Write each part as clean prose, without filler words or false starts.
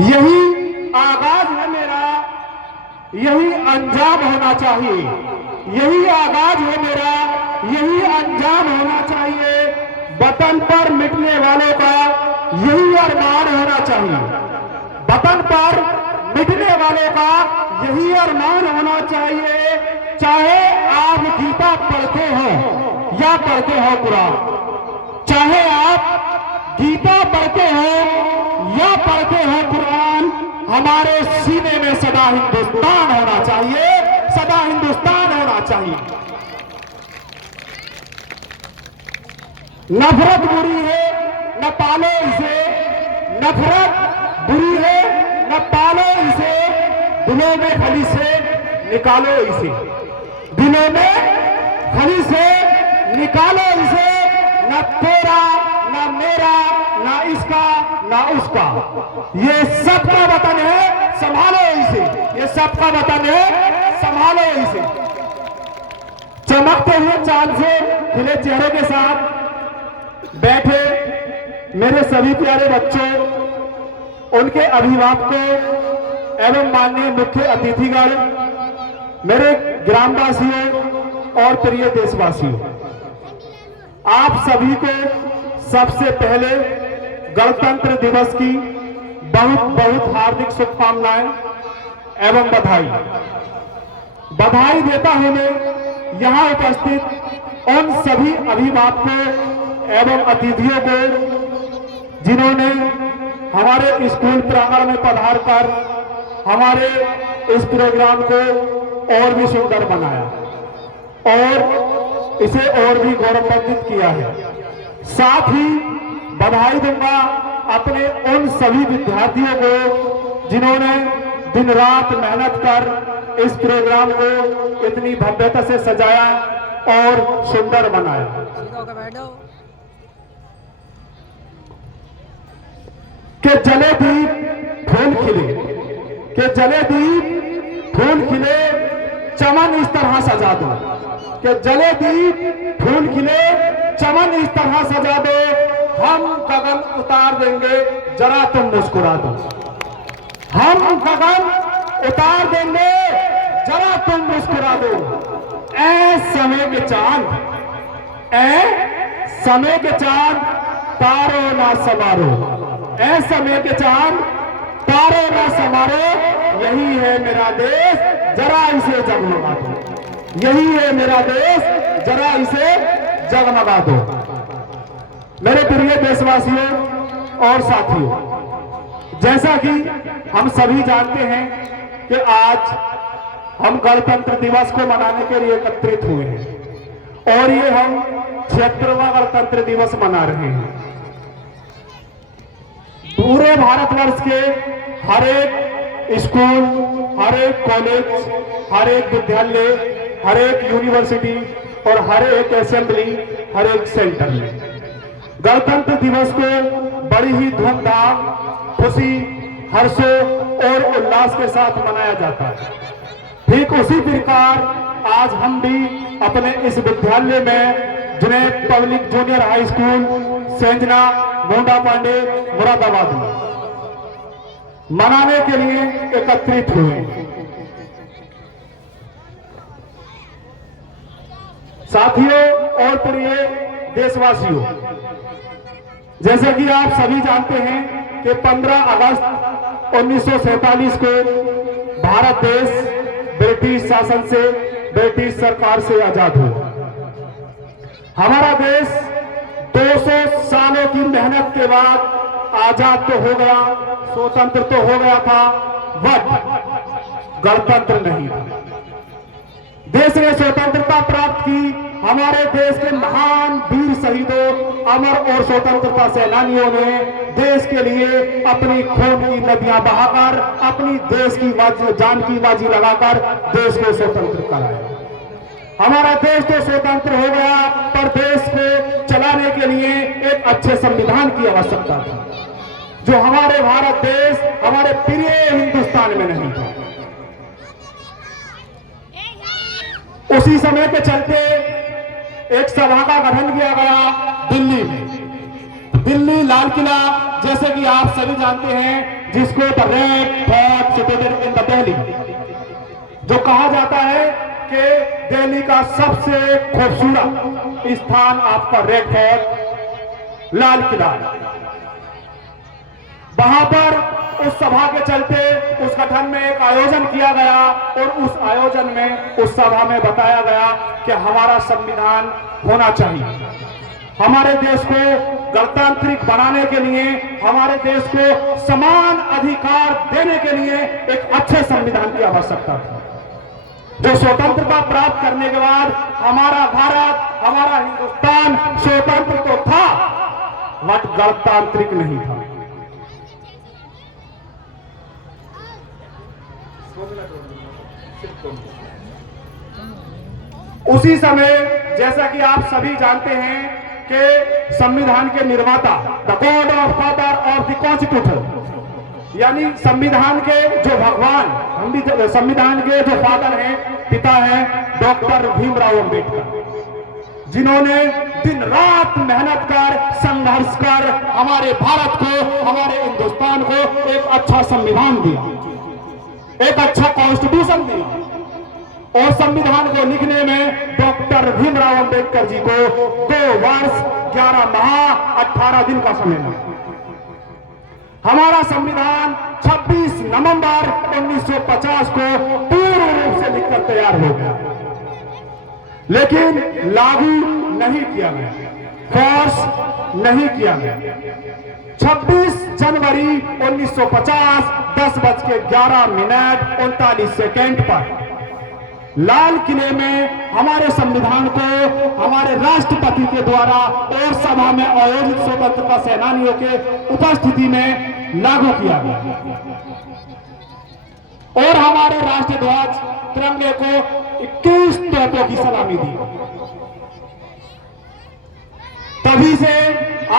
यही आगाज है मेरा, यही अंजाम होना चाहिए। यही आगाज है मेरा, यही अंजाम होना चाहिए। वतन पर मिटने वालों का यही अरमान होना चाहिए। वतन पर मिटने वालों का यही अरमान होना चाहिए। चाहे आप गीता पढ़ते हो या पढ़ते हो कुरान, चाहे आप गीता पढ़ते हो या पढ़ते हो कुरान, हमारे सीने में सदा हिंदुस्तान होना चाहिए, सदा हिंदुस्तान होना चाहिए। नफरत बुरी है, न पालो इसे। नफरत बुरी है, न पालो इसे। दिलों में खली से निकालो इसे। दिलों में खली से निकालो इसे। न तेरा, न मेरा, न इसका, न उसका, ये सबका वतन है, संभालो इसे। ये सबका वतन है, संभालो इसे। चमकते हुए चांद से खिले चेहरे के साथ बैठे मेरे सभी प्यारे बच्चों, उनके अभिभावकों एवं माननीय मुख्य अतिथिगण, मेरे ग्रामवासियों और प्रिय देशवासियों, आप सभी को सबसे पहले गणतंत्र दिवस की बहुत बहुत हार्दिक शुभकामनाएं एवं बधाई। बधाई देता हूं मैं यहां उपस्थित उन सभी अभिभावकों एवं अतिथियों को जिन्होंने हमारे स्कूल प्रांगण में पधार कर हमारे इस प्रोग्राम को और भी सुंदर बनाया और इसे और भी गौरवान्वित किया है। साथ ही बधाई दूंगा अपने उन सभी विद्यार्थियों को जिन्होंने दिन रात मेहनत कर इस प्रोग्राम को इतनी भव्यता से सजाया और सुंदर बनाया। के जले दीप फूल खिले, के जले दीप फूल खिले, चमन इस तरह सजा दो। के जले दीप फूल खिले, चमन इस तरह सजा दो। हम गगन उतार देंगे, जरा तुम मुस्कुरा दो। हम गगन उतार देंगे, जरा तुम मुस्कुरा दो। ऐ समय के चांद, ऐ समय के चांद, तारो ना समारो। ऐ समय के चांद, तारो ना समारो। यही है मेरा देश, जरा इसे जगमगा दो। यही है मेरा देश, जरा इसे जगमगा दो। मेरे प्रिय देशवासियों और साथियों, जैसा कि हम सभी जानते हैं कि आज हम गणतंत्र दिवस को मनाने के लिए एकत्रित हुए हैं और ये हम 76वां गणतंत्र दिवस मना रहे हैं। पूरे भारतवर्ष के हर एक स्कूल, हर एक कॉलेज, हर एक विद्यालय, हर एक यूनिवर्सिटी और हर एक असेंबली, हर एक सेंटर में गणतंत्र दिवस को बड़ी ही धूमधाम, खुशी, हर्षों और उल्लास के साथ मनाया जाता है। ठीक उसी प्रकार आज हम भी अपने इस विद्यालय में Junaid public junior high school सेंजना मोंडा पांडे मुरादाबाद में मनाने के लिए एकत्रित हुए। साथियों और प्रिय देशवासियों, जैसे कि आप सभी जानते हैं कि 15 अगस्त 1947 को भारत देश ब्रिटिश शासन से, ब्रिटिश सरकार से आजाद हुआ। हमारा देश 200 सालों की मेहनत के बाद आजाद तो हो गया, स्वतंत्र तो हो गया था, बट गणतंत्र नहीं था। देश ने स्वतंत्रता प्राप्त की। हमारे देश के महान वीर शहीदों, अमर और स्वतंत्रता सेनानियों ने देश के लिए अपनी खून की नदियां बहाकर, अपनी देश की जान की बाजी लगाकर देश को स्वतंत्र कराया। हमारा देश तो स्वतंत्र हो गया, पर देश को चलाने के लिए एक अच्छे संविधान की आवश्यकता थी, जो हमारे भारत देश, हमारे प्रिय हिंदुस्तान में नहीं था। उसी समय के चलते एक सभा का गठन किया गया दिल्ली में। दिल्ली लाल किला, जैसे कि आप सभी जानते हैं, जिसको the red fort Citadel in the Delhi, जो कहा जाता है कि दिल्ली का सबसे खूबसूरत स्थान आपका रेड फोर्ट, लाल किला। वहां पर उस सभा के चलते उस गठन में एक आयोजन किया गया और उस आयोजन में, उस सभा में बताया गया कि हमारा संविधान होना चाहिए। हमारे देश को गणतांत्रिक बनाने के लिए, हमारे देश को समान अधिकार देने के लिए एक अच्छे संविधान की आवश्यकता थी, जो स्वतंत्रता प्राप्त करने के बाद हमारा भारत, हमारा हिंदुस्तान स्वतंत्र तो था बट गणतांत्रिक नहीं था। उसी समय जैसा कि आप सभी जानते हैं कि संविधान के निर्माता, the God of father of the constitution, यानी संविधान के जो भगवान, संविधान के जो फादर हैं, पिता हैं, डॉक्टर भीमराव अंबेडकर, जिन्होंने दिन रात मेहनत कर, संघर्ष कर हमारे भारत को, हमारे हिंदुस्तान को एक अच्छा संविधान दिया, एक अच्छा कॉन्स्टिट्यूशन दिया। और संविधान को लिखने में डॉक्टर भीमराव अंबेडकर जी को 2 वर्ष 11 माह 18 दिन का समय लगा। हमारा संविधान 26 नवंबर 1950 को पूर्ण रूप से लिखकर तैयार हो गया, लेकिन लागू नहीं किया गया, फोर्स नहीं किया गया। 26 जनवरी 1950 10:11 पर लाल किले में हमारे संविधान को हमारे राष्ट्रपति के द्वारा और सभा में आयोजित स्वतंत्रता सेनानियों के उपस्थिति में लागू किया गया और हमारे राष्ट्रीय ध्वज तिरंगे को 21 तोपों की सलामी दी। तभी से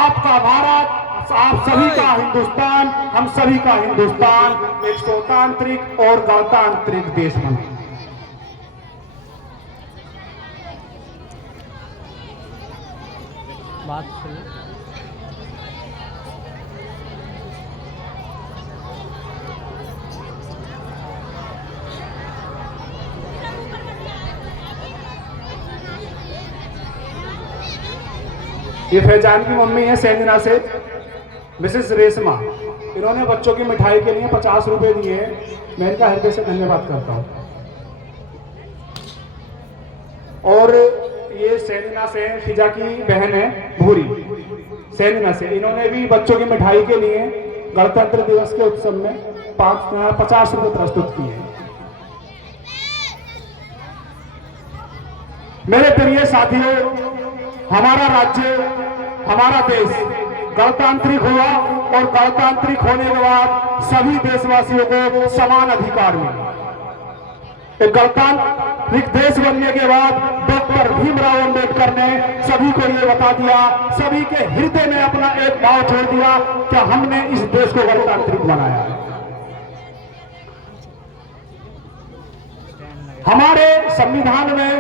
आपका भारत, आप सभी का हिंदुस्तान, हम सभी का हिंदुस्तान एक स्वतंत्रिक और गणतांत्रिक देश बना। बात ये फैजान की मम्मी है सेंजना से, मिसेस रेशमा। इन्होंने बच्चों की मिठाई के लिए 50 रुपए दिए हैं, मैं इनका हृदय से धन्यवाद करता हूं। और ये सेंजना से फिजा की बहन है भूरी, सेंजना से, इन्होंने भी बच्चों की मिठाई के लिए गणतंत्र दिवस के उत्सव में 50 रुपए प्रस्तुत किए। मेरे प्रिय साथियों, हमारा राज्य, हमारा देश गणतांत्रिक हुआ और गणतांत्रिक होने के बाद सभी देशवासियों को समान अधिकार मिले। एक गणतांत्रिक देश बनने के बाद डॉक्टर भीमराव अंबेडकर ने सभी को ये बता दिया, सभी के हृदय में अपना एक भाव छोड़ दिया कि हमने इस देश को गणतांत्रिक बनाया है। हमारे संविधान में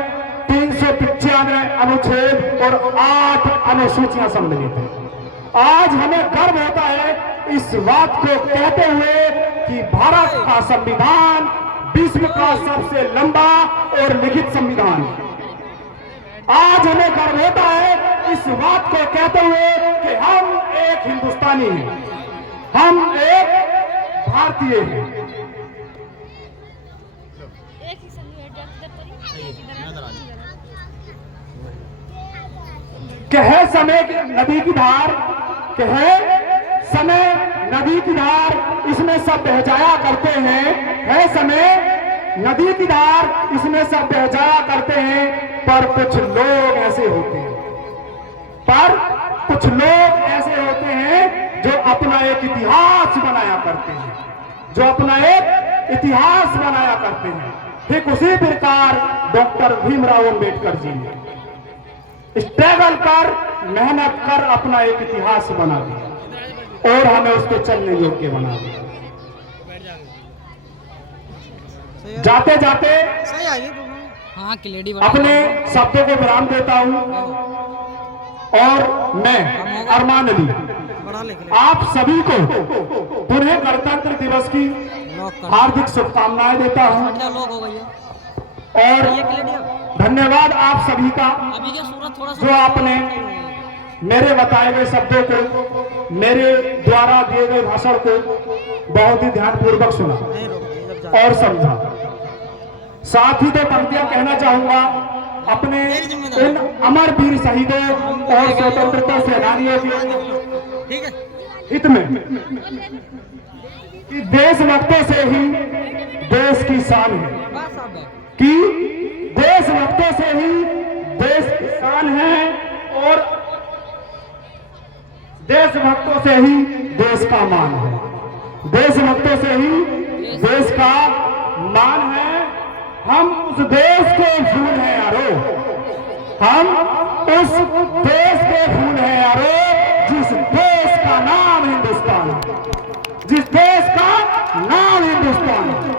395 अनुच्छेद और 8 अनुसूचियां सम्मिलित हैं। आज हमें गर्व होता है इस बात को कहते हुए कि भारत का संविधान विश्व का सबसे लंबा और लिखित संविधान है। आज हमें गर्व होता है इस बात को कहते हुए कि हम एक हिंदुस्तानी हैं, हम एक भारतीय हैं। कहे समय नदी की धार, कहे समय नदी की धार, इसमें सब बह जाया करते हैं। है समय नदी की धार, इसमें सब बह जाया करते हैं, पर कुछ लोग ऐसे होते हैं, पर कुछ लोग ऐसे होते हैं जो अपना एक इतिहास बनाया करते हैं, जो अपना एक इतिहास बनाया करते हैं। ठीक उसी प्रकार डॉक्टर भीमराव अंबेडकर जी ने स्ट्रगल कर, मेहनत कर अपना एक इतिहास बना दिया और हमें उसके चलने योग्य बना दिया। जाते जाते अपने शब्दों को विराम देता हूं और मैं अरमान अली आप सभी को पुनः गणतंत्र दिवस की हार्दिक शुभकामनाएं देता हूं और धन्यवाद आप सभी का जो आपने मेरे बताए गए शब्दों को, मेरे द्वारा दिए गए भाषण को बहुत ही ध्यानपूर्वक सुना और समझा। साथ ही दो पंक्तियां कहना चाहूंगा अपने इन अमर वीर शहीदों और स्वतंत्रता सेनानियों के हित में कि देशभक्तों से ही देश की शान है, कि देशभक्तों से ही देश की शान है और देशभक्तों से ही देश का मान है, देशभक्तों से ही देश का मान है। हम उस देश के फूल हैं यारो, हम उस देश के फूल हैं यारो जिस देश का नाम हिंदुस्तान है, जिस देश का नाम हिंदुस्तान है।